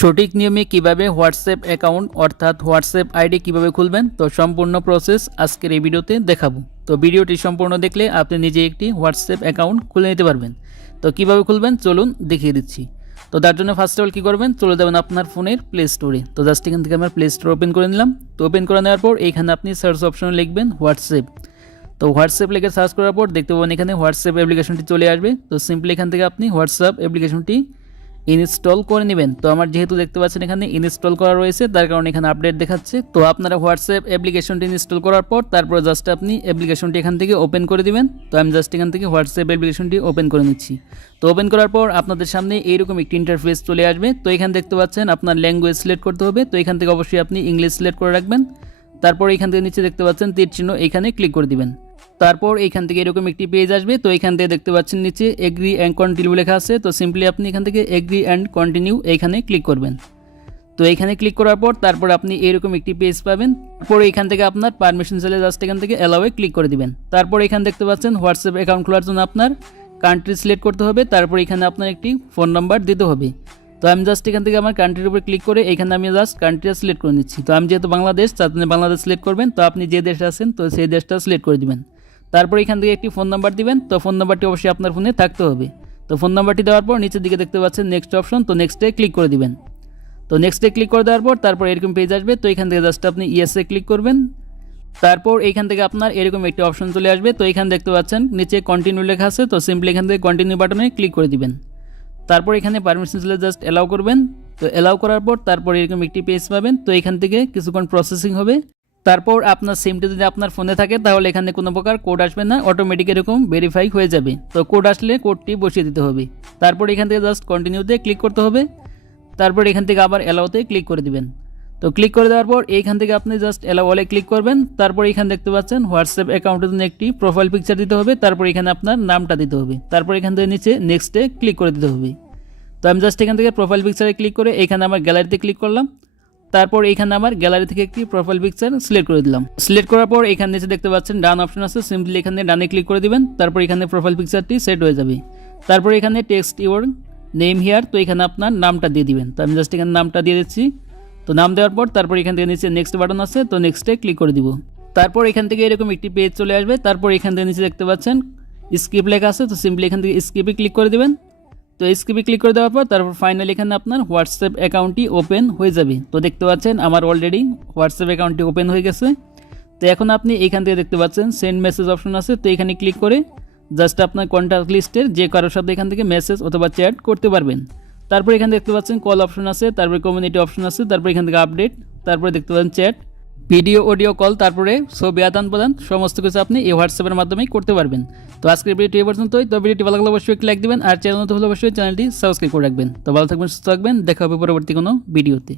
সঠিক নিয়মে কিভাবে হোয়াটসঅ্যাপ অ্যাকাউন্ট অর্থাৎ হোয়াটসঅ্যাপ আইডি কিভাবে খুলবেন, তো সম্পূর্ণ প্রসেস আজকের এই ভিডিওতে দেখাবো। তো ভিডিওটি সম্পূর্ণ দেখলে আপনি নিজে একটি হোয়াটসঅ্যাপ অ্যাকাউন্ট খুলে নিতে পারবেন। তো কিভাবে খুলবেন চলুন দেখিয়ে দিচ্ছি। তো তার জন্য ফার্স্ট অফ অল কী করবেন, চলে যাবেন আপনার ফোনের প্লে স্টোরে। তো জাস্ট এখান থেকে আমার প্লে স্টোর ওপেন করে নিলাম। তো ওপেন করে নেওয়ার পর এইখানে আপনি সার্চ অপশনে লিখবেন হোয়াটসঅ্যাপ। তো হোয়াটসঅ্যাপ লিখে সার্চ করার পর দেখতে পাবেন এখানে হোয়াটসঅ্যাপ অ্যাপ্লিকেশনটি চলে আসবে। তো সিম্পলি এখান থেকে আপনি হোয়াটসঅ্যাপ অ্যাপ্লিকেশনটি ইনস্টল করে নেবেন। তো আমার যেহেতু দেখতে পাচ্ছেন এখানে ইনস্টল করা রয়েছে, তার কারণে এখানে আপডেট দেখাচ্ছে। তো আপনারা হোয়াটসঅ্যাপ অ্যাপ্লিকেশনটি ইনস্টল করার পর তারপরে জাস্ট আপনি অ্যাপ্লিকেশনটি এখান থেকে ওপেন করে দিবেন। তো আমি জাস্ট এখান থেকে হোয়াটসঅ্যাপ অ্যাপ্লিকেশনটি ওপেন করে নিচ্ছি। তো ওপেন করার পর আপনাদের সামনে এইরকম একটি ইন্টারফেস চলে আসবে। তো এখানে দেখতে পাচ্ছেন আপনার ল্যাঙ্গুয়েজ সিলেক্ট করতে হবে। তো এখান থেকে অবশ্যই আপনি ইংলিশ সিলেক্ট করে রাখবেন। তারপর এখান থেকে নিচে দেখতে পাচ্ছেন তীর চিহ্ন, এখানে ক্লিক করে দিবেন। তারপর এইখান থেকে এরকম একটি পেজ আসবে। তো এখান থেকে দেখতে পাচ্ছেন নিচে এগ্রি অ্যান্ড কন্টিনিউ লেখা আছে। তো সিম্পলি আপনি এখান থেকে এগ্রি অ্যান্ড কন্টিনিউ এইখানে ক্লিক করবেন। তো এইখানে ক্লিক করার পর তারপর আপনি এরকম একটি পেজ পাবেন। তারপর এখান থেকে আপনার পারমিশন চাইলে জাস্ট এখান থেকে অ্যালাউয়ে ক্লিক করে দিবেন। তারপর এখানে দেখতে পাচ্ছেন হোয়াটসঅ্যাপ অ্যাকাউন্ট খোলার জন্য আপনার কান্ট্রি সিলেক্ট করতে হবে। তারপর এখানে আপনার একটি ফোন নাম্বার দিতে হবে। তো আমি জাস্ট এখান থেকে আমার কান্ট্রির উপর ক্লিক করে এখানে আমি জাস্ট কান্ট্রিটা সিলেক্ট করে নিচ্ছি। তো আমি যেহেতু বাংলাদেশ, তার জন্য বাংলাদেশ সিলেক্ট করবেন। তো আপনি যে দেশে আছেন তো সেই দেশটা সিলেক্ট করে দিবেন। তারপর এখান থেকে একটি ফোন নাম্বার দিবেন। তো ফোন নাম্বারটি অবশ্যই আপনার ফোনে থাকতে হবে। তো ফোন নাম্বারটি দেওয়ার পর নিচের দিকে দেখতে পাচ্ছেন নেক্সট অপশন, তো নেক্সটে ক্লিক করে দিবেন। তো নেক্সটে ক্লিক করে দেওয়ার পর তারপর এরকম পেজ আসবে। তো এখান থেকে জাস্ট আপনি ইয়েসে ক্লিক করবেন। তারপর এইখান থেকে আপনার এরকম একটি অপশন চলে আসবে। তো এখানে দেখতে পাচ্ছেন নিচে কন্টিনিউ লেখা আছে। তো সিম্পলি এখান থেকে কন্টিনিউ বাটনে ক্লিক করে দিবেন। তারপর এখানে পারমিশন চাইলে জাস্ট অ্যালাউ করবেন। তো অ্যালাউ করার পর তারপর এরকম একটি পেজ পাবেন। তো এখান থেকে কিছুক্ষণ প্রসেসিং হবে। তারপর আপনার সিমটি যদি আপনার ফোনে থাকে তাহলে এখানে কোনো প্রকার কোড আসবে না, অটোমেটিক এরকম ভেরিফাই হয়ে যাবে। তো কোড আসলে কোডটি বসিয়ে দিতে হবে। তারপর এখান থেকে জাস্ট কন্টিনিউতে ক্লিক করতে হবে। তারপর এখান থেকে আবার অ্যালাউতে ক্লিক করে দিবেন। তো ক্লিক করে দেওয়ার পর এইখান থেকে আপনি জাস্ট অ্যালাউ অলে ক্লিক করবেন। তারপর এখানে দেখতে পাচ্ছেন হোয়াটসঅ্যাপ অ্যাকাউন্টের জন্য একটি প্রোফাইল পিকচার দিতে হবে। তারপর এখানে আপনার নামটা দিতে হবে। তারপর এখান থেকে নিচে নেক্সটে ক্লিক করে দিতে হবে। তো আমি জাস্ট এখান থেকে প্রোফাইল পিকচারে ক্লিক করে এখানে আমার গ্যালারিতে ক্লিক করলাম। তারপর এখানে আমার গ্যালারি থেকে একটি প্রোফাইল পিকচার সিলেক্ট করে দিলাম। সিলেক্ট করার পর এখানে নিচে দেখতে পাচ্ছেন ডান অপশন আছে, সিম্পলি এখানে ডানে ক্লিক করে দিবেন। তারপর এখানে প্রোফাইল পিকচারটি সেট হয়ে যাবে। তারপর এখানে টেক্সট ইওর নেম হিয়ার, তো এখানে আপনার নামটা দিয়ে দিবেন। তো আমি জাস্ট এখানে নামটা দিয়ে দিচ্ছি। তো নাম দেওয়ার পর তারপর এখান থেকে নিচে নেক্সট বাটন আছে, তো নেক্সটে ক্লিক করে দিব। তারপর এখান থেকে এরকম একটি পেজ চলে আসবে। তারপর এখান থেকে নিচে দেখতে পাচ্ছেন স্কিপ লেখা আছে। তো সিম্পলি এখান থেকে স্কিপে ক্লিক করে দিবেন। তো স্কিপে ক্লিক করে দেওয়ার পর তারপর ফাইনালি এখানে আপনার হোয়াটসঅ্যাপ অ্যাকাউন্টটি ওপেন হয়ে যাবে। তো দেখতে পাচ্ছেন আমার অলরেডি হোয়াটসঅ্যাপ অ্যাকাউন্টটি ওপেন হয়ে গেছে। তো এখন আপনি এখান থেকে দেখতে পাচ্ছেন সেন্ড মেসেজ অপশন আছে। তো এখানে ক্লিক করে জাস্ট আপনার কন্ট্যাক্ট লিস্টের যে কারোর সাথে এখান থেকে মেসেজ অথবা চ্যাট করতে পারবেন। তারপর এখানে দেখতে পাচ্ছেন কল অপশন আছে, তারপরে কমিউনিটি অপশন আছে, তারপর এখান থেকে আপডেট, তারপরে দেখতে পাচ্ছেন চ্যাট, ভিডিও, অডিও কল, তারপরে ছবি আদান প্রদান, সমস্ত কিছু আপনি এই হোয়াটসঅ্যাপের মাধ্যমেই করতে পারবেন। তো আজকের ভিডিওটি এই পর্যন্তই। তো ভিডিওটি ভালো লাগলে অবশ্যই একটি লাইক দিবেন, আর চ্যানেল নতুন হলে অবশ্যই চ্যানেলটি সাবস্ক্রাইব করে রাখবেন। তো ভালো থাকবেন, সুস্থ থাকবেন, দেখা হবে পরবর্তী কোনো ভিডিওতে।